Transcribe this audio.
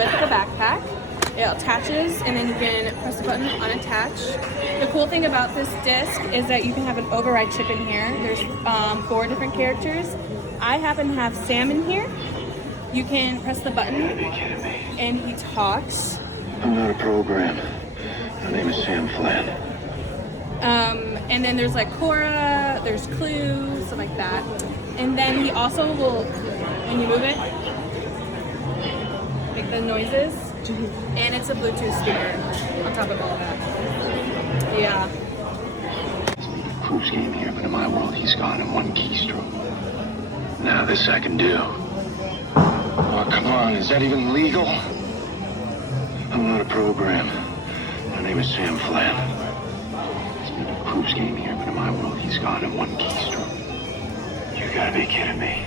with the backpack. It attaches and then you can press the button unattach. The cool thing about this disc is that you can have an override chip in here. There's 4 different characters. I happen to have Sam in here. You can press the button and he talks. I'm not a program. My name is Sam Flan. And then there's like Cora, there's Clue, stuff like that. And then he also will, when you move it, make the noises. And it's a Bluetooth speaker on top of all of that. Yeah. Cruise game here, but in my world, he's gone in one keystroke. Now this I can do. Oh, come on, is that even legal? I'm not a program. My name is Sam Flan. It's been a cruise game here, but in my world, he's gone in one keystroke. You gotta be kidding me.